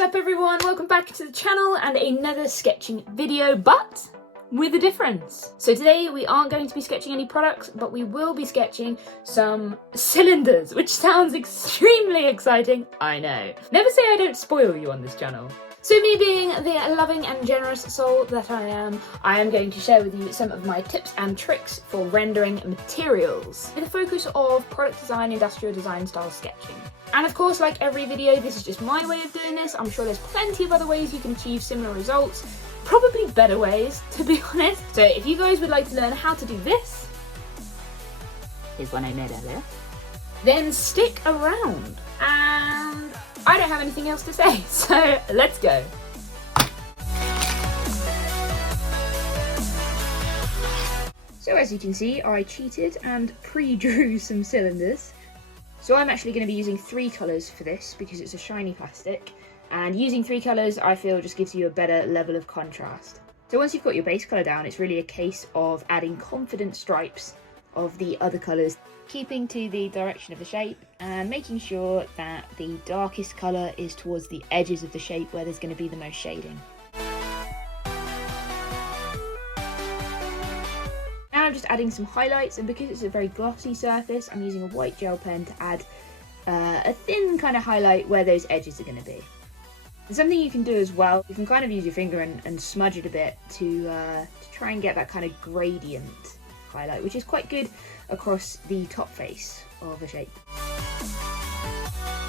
is up everyone, welcome back to the channel and another sketching video, but with a difference. So today we aren't going to be sketching any products, but we will be sketching some cylinders, which sounds extremely exciting, I know. Never say I don't spoil you on this channel. So me being the loving and generous soul that I am going to share with you some of my tips and tricks for rendering materials with a focus of product design, industrial design style sketching. And of course, like every video, this is just my way of doing this. I'm sure there's plenty of other ways you can achieve similar results, probably better ways, to be honest. So if you guys would like to learn how to do this, here's one I made earlier, then stick around. And I don't have anything else to say, so let's go. So as you can see, I cheated and pre-drew some cylinders. So I'm actually going to be using 3 colours for this because it's a shiny plastic, and using 3 colours I feel just gives you a better level of contrast. So once you've got your base colour down, it's really a case of adding confident stripes of the other colours, keeping to the direction of the shape and making sure that the darkest colour is towards the edges of the shape where there's going to be the most shading. Now I'm just adding some highlights, and because it's a very glossy surface, I'm using a white gel pen to add a thin kind of highlight where those edges are going to be. And something you can do as well, you can kind of use your finger and smudge it a bit to try and get that kind of gradient highlight, which is quite good across the top face of a shape.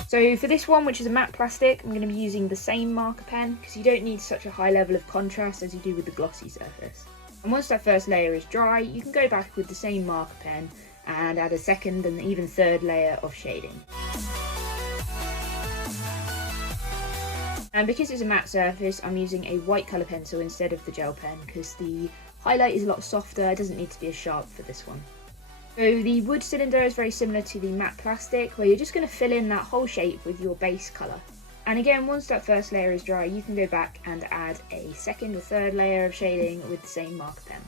So for this one, which is a matte plastic, I'm going to be using the same marker pen because you don't need such a high level of contrast as you do with the glossy surface. And once that first layer is dry, you can go back with the same marker pen and add a second and even third layer of shading. And because it's a matte surface, I'm using a white colour pencil instead of the gel pen because the highlight is a lot softer, it doesn't need to be as sharp for this one. So the wood cylinder is very similar to the matte plastic, where you're just going to fill in that whole shape with your base colour. And again, once that first layer is dry, you can go back and add a second or third layer of shading with the same marker pen.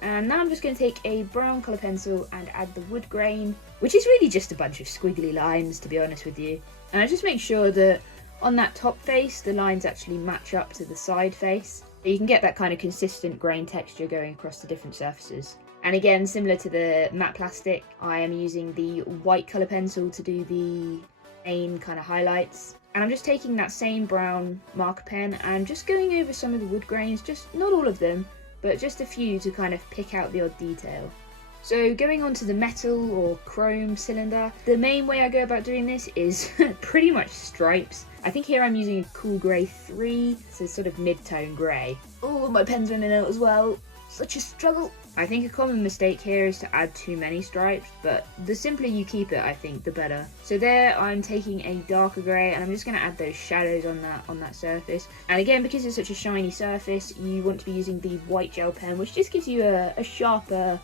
And now I'm just going to take a brown colour pencil and add the wood grain, which is really just a bunch of squiggly lines, to be honest with you. And I just make sure that on that top face, the lines actually match up to the side face. So you can get that kind of consistent grain texture going across the different surfaces. And again, similar to the matte plastic, I am using the white colour pencil to do the main kind of highlights. And I'm just taking that same brown marker pen and just going over some of the wood grains, just not all of them, but just a few to kind of pick out the odd detail. So going on to the metal or chrome cylinder, the main way I go about doing this is pretty much stripes. I think here I'm using a cool grey 3, so sort of mid-tone grey. Oh, my pen's running out as well. Such a struggle. I think a common mistake here is to add too many stripes, but the simpler you keep it, I think, the better. So there I'm taking a darker grey and I'm just going to add those shadows on that surface. And again, because it's such a shiny surface, you want to be using the white gel pen, which just gives you a sharper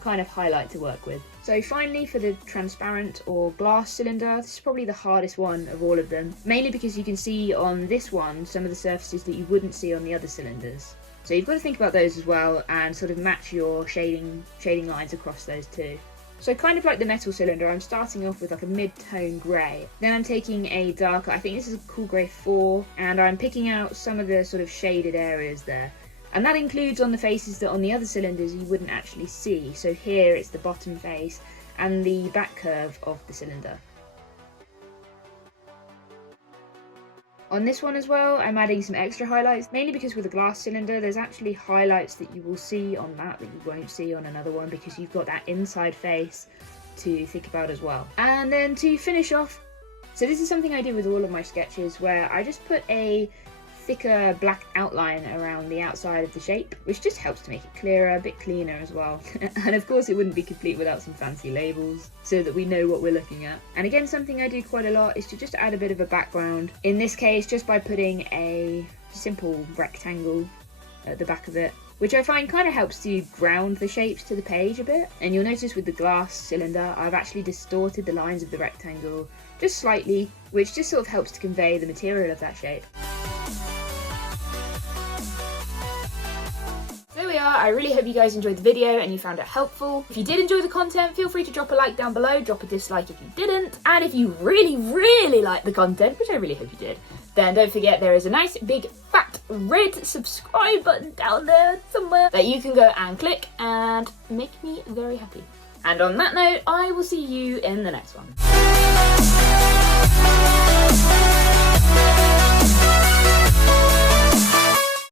kind of highlight to work with. So finally, for the transparent or glass cylinder, this is probably the hardest one of all of them, mainly because you can see on this one some of the surfaces that you wouldn't see on the other cylinders. So you've got to think about those as well and sort of match your shading lines across those too. So kind of like the metal cylinder, I'm starting off with like a mid-tone grey. Then I'm taking a darker, I think this is a cool grey 4, and I'm picking out some of the sort of shaded areas there. And that includes on the faces that on the other cylinders you wouldn't actually see. So here it's the bottom face and the back curve of the cylinder. On this one as well, I'm adding some extra highlights, mainly because with a glass cylinder there's actually highlights that you will see on that you won't see on another one, because you've got that inside face to think about as well. And then to finish off, so this is something I do with all of my sketches, where I just put a thicker black outline around the outside of the shape, which just helps to make it clearer, a bit cleaner as well. And of course it wouldn't be complete without some fancy labels so that we know what we're looking at. And again, something I do quite a lot is to just add a bit of a background, in this case just by putting a simple rectangle at the back of it, which I find kind of helps to ground the shapes to the page a bit. And you'll notice with the glass cylinder I've actually distorted the lines of the rectangle just slightly, which just sort of helps to convey the material of that shape. I really hope you guys enjoyed the video and you found it helpful. If you did enjoy the content, feel free to drop a like down below, drop a dislike if you didn't. And if you really like the content, which I really hope you did, then don't forget there is a nice big fat red subscribe button down there somewhere that you can go and click and make me very happy. And on that note, I will see you in the next one.